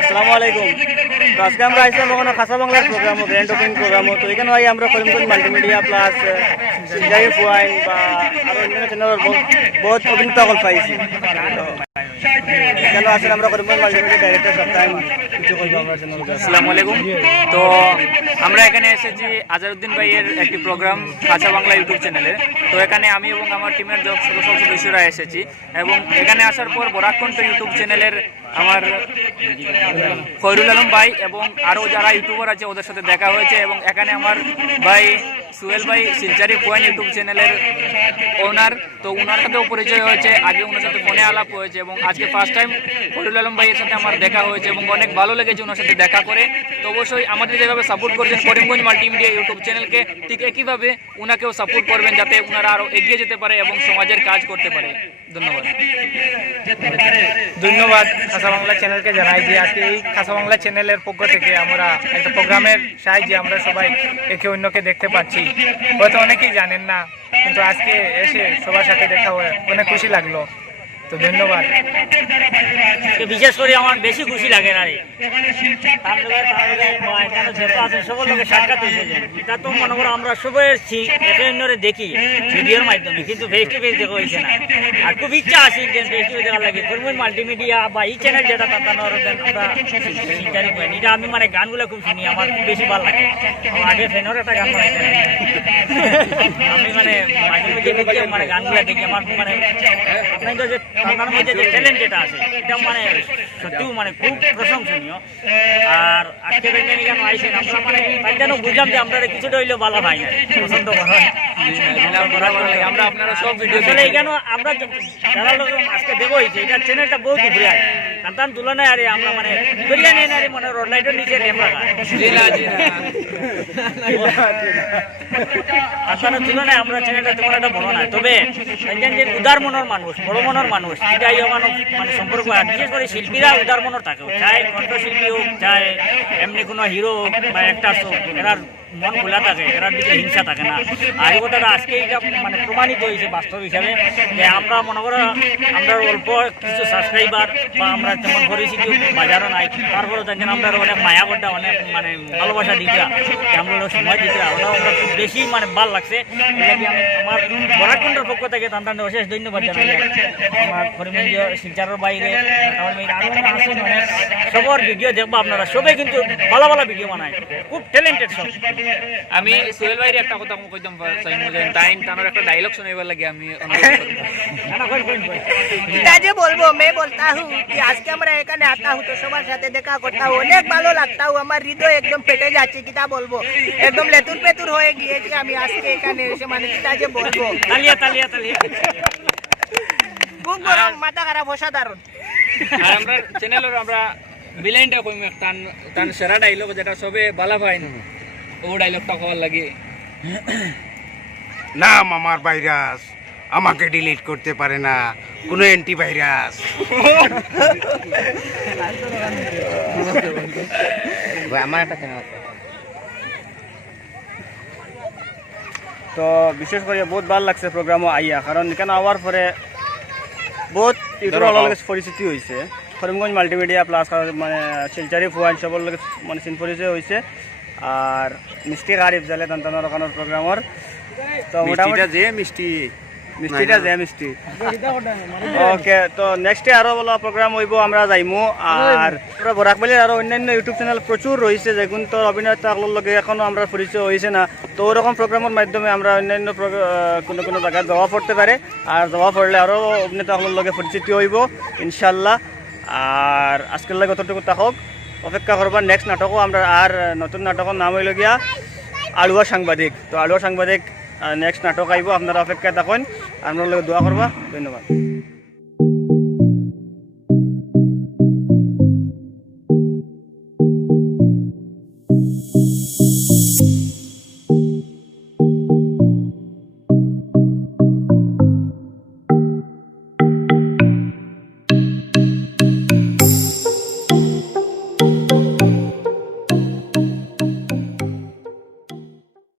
আসসালামু আলাইকুম। তো আজকে আমরা আইসলাম ওখানে খাসা বাংলার প্রোগ্রামও গ্র্যান্ড ওপেনিং প্রোগ্রামও। তো এখানে ভাই আমরা করিমগঞ্জ মাল্টিমিডিয়া প্লাস সিনজারিফ ওয়াইন বা আরও অন্যান্য চ্যানেলের বহুত অভিনেতা কল পাইছি। এখানে আসলে আমরা করিমগঞ্জ মাল্টিমিডিয়া ডাইরেক্টর সপ্তাহে কিছু করবো আমরা চ্যানেল। আসসালামু আলাইকুম। তো আমরা এখানে এসেছি আজহারউদ্দিন ভাইয়ের একটি প্রোগ্রাম খাসা বাংলা ইউটিউব চ্যানেলে। তো এখানে আমি এবং আমার টিমের সব সদস্যরা এসেছি এবং এখানে আসার পর বরাকণ্ঠ ইউটিউব চ্যানেলের আমার খয়রুল আলম ভাই এবং আরও যারা ইউটিউবার আছে ওদের সাথে দেখা হয়েছে এবং এখানে আমার ভাই সুহেল ভাই শিলচারি পয়েন্ট ইউটিউব চ্যানেলের ওনার, তো ওনার সাথেও পরিচয় হয়েছে, আগে ওনার সাথে ফোনে আলাপ হয়েছে এবং আজকে ফার্স্ট টাইম খয়রুল আলম ভাইয়ের সাথে আমার দেখা হয়েছে এবং অনেক ভালো লেগেছে ওনার সাথে দেখা করে। তো অবশ্যই আমাদের যেভাবে সাপোর্ট করছেন করিমগঞ্জ মাল্টিমিডিয়া ইউটিউব চ্যানেলকে, ঠিক একইভাবে ওনাকেও সাপোর্ট করবেন যাতে ওনারা আরও এগিয়ে যেতে পারে এবং সমাজের কাজ করতে পারে। ধন্যবাদ। ধন্যবাদ খাসা বাংলা চ্যানেলকে জানাই যে আজকে এই খাসা বাংলা চ্যানেলের পক্ষ থেকে আমরা একটা প্রোগ্রামের সাহায্যে আমরা সবাই একে অন্যকে দেখতে পাচ্ছি। হয়তো অনেকেই জানেন না, কিন্তু আজকে এসে সবার সাথে দেখা হয়ে অনেক খুশি লাগলো। তো ধন্যবাদ। বিশেষ করে আমার বেশি খুশি লাগে না সকল লোকের সাক্ষাৎ হয়েছে। এটা তো মনে করো আমরা সবাই একে অন্যরে দেখি ভিডিওর মাধ্যমে, কিন্তু ফেস টু ফেস দেখা হয়েছে না। আর খুব ইচ্ছা আছে যে ফেস টু ফেস দেখার লাগে করিমগঞ্জ মাল্টিমিডিয়া বা এই চ্যানেল যেটা আমরা শিলচারি পয়েন্ট, এটা আমি মানে গানগুলো খুব শুনি, আমার খুব বেশি ভালো লাগে। আমার আগে ফ্যানের একটা গান বানাইছে, আমি মানে মাঝে মাঝে দেখি মানে গানগুলো দেখি আমার মানে আপনাদের যে আপনার মধ্যে যে ট্যালেন্ট যেটা আছে এটা মানে সত্যিও মানে খুব প্রশংসনীয়। আর আজকে কেন আইসেন আমরা মানে তাই যেন বুঝলাম যে আমরা কিছুটা হইলেও ভালো হয় না, পছন্দ করেন আমরা আপনারা সব ভিডিও আসলে এখানে আমরা যারা লোক আজকে দেবো হয়েছে এটা চ্যানেলটা বহুত ঘুরে আয় তার তুলনায় আরে আমরা মানে ঘুরিয়ে নিয়ে আরে মানে রোড লাইটের নিচে নেমরা আপনার তুলনায় আমরা চ্যানেলটা তোমার একটা বড় না। তবে যে উদার মনের মানুষ, বড় মনের মানুষ, এটাই আমার মানে সম্পর্ক। আর বিশেষ করে শিল্পীরা উদার মনের থাকে, চাই কণ্ঠশিল্পী হোক, চাই এমনি কোনো হিরো হোক বা অ্যাক্টার হোক, এরা মন খোলা থাকে, এরার দিকে হিংসা থাকে না। আর এই কথাটা আজকে এটা মানে প্রমাণিত হয়েছে বাস্তব হিসাবে যে আমরা মনে করো আমরা অল্প কিছু সাবস্ক্রাইবার বা আমরা তেমন পরিচিতি বাজারও নাই, তারপরে দেখেন আমরা অনেক মায়া করতে, অনেক মানে ভালোবাসা দিতে, আমরা সময় দিতে, ওরাও আমরা খুব বেশি মানে ভালো লাগছে। এটাকে আমি আমার বরাকণ্ঠের পক্ষ থেকে তান্তান অশেষ ধন্যবাদ জানাই। আমার করিমগঞ্জ শিলচারের বাইরে সবার ভিডিও দেখবো, আপনারা সবাই কিন্তু ভালো ভালো ভিডিও বানায়, খুব ট্যালেন্টেড সব। আমি সোহেল ভাইয়ের একটা কথা কইতাম তানোর একটা ডায়লগ শুনাইবার লাগে আমি যে বলবো मैं बोलता हूँ कि आज के আমরা এখানে आता हूँ तो সবার সাথে দেখা করता हूँ, অনেক ভালো লাগता हूँ, আমার হৃদয় একদম পেটে যাচ্ছে, কিতা বলবো একদম লেতুর পেতুর হয়ে গিয়েছি আমি আজকে এখানে এসে, মানে কিতা যে বলবো। তালিয়া তালিয়া তালিয়া খুব গরম, মাথা খারাপ, অসাধারণ। আর আমরা চ্যানেলের আমরা বিলাইনটা কইম তান সেরা ডায়লগ যেটা সবে বালা পাই ও ডায়লগটা কওয়ার লাগে। নাম আমার ভাইরাস, আমাকে ডিলিট করতে পারে না কোনো অ্যান্টিভাইরাস। আমার একটা চ্যানেল আছে। তো বিশেষ করে বহুত ভালো লাগছে প্রোগ্রামও আইয়া, কারণ এখানে আওয়ার পরে বহুত ইউটিউবের লগে পরিচিতি হয়েছে। করিমগঞ্জ মাল্টিমিডিয়া প্লাস মানে শিলচারি ফুয়ান সবার লগে মানে চিন পরিচয় হয়েছে। আর মিষ্টি গারিব জালে তান্তানোর ওখানোর প্রোগ্রামর তো মোটামুটি যে মিষ্টিটা যে মিষ্টি ওকে। তো নেক্সটে আরও বলো প্রোগ্রাম হইব, আমরা যাইমু। আর আমরা বরাকবালির আরও অন্যান্য ইউটিউব চ্যানেল প্রচুর রয়েছে যেগুলো তো অভিনেতাগুলোর লগে এখনও আমরা পরিচয় হয়েছে না। তো ওরকম প্রোগ্রামের মাধ্যমে আমরা অন্যান্য কোনো কোনো জায়গায় যাওয়া পড়তে পারে, আর যাওয়া পড়লে আরও অভিনেতাগুলোর লগে পরিচিতি হইব ইনশাল্লাহ। আর আজকের লাগে অতটুকু থাকক, অপেক্ষা করবার নেক্সট নাটকও আমরা। আর নতুন নাটকের নাম হইল গিয়া আলুয়া সাংবাদিক। তো আলুয়া সাংবাদিক নেক্সট নাটক আইব, আপনারা অপেক্ষায় থাকুন, আপনার লগে দোয়া করবা। ধন্যবাদ।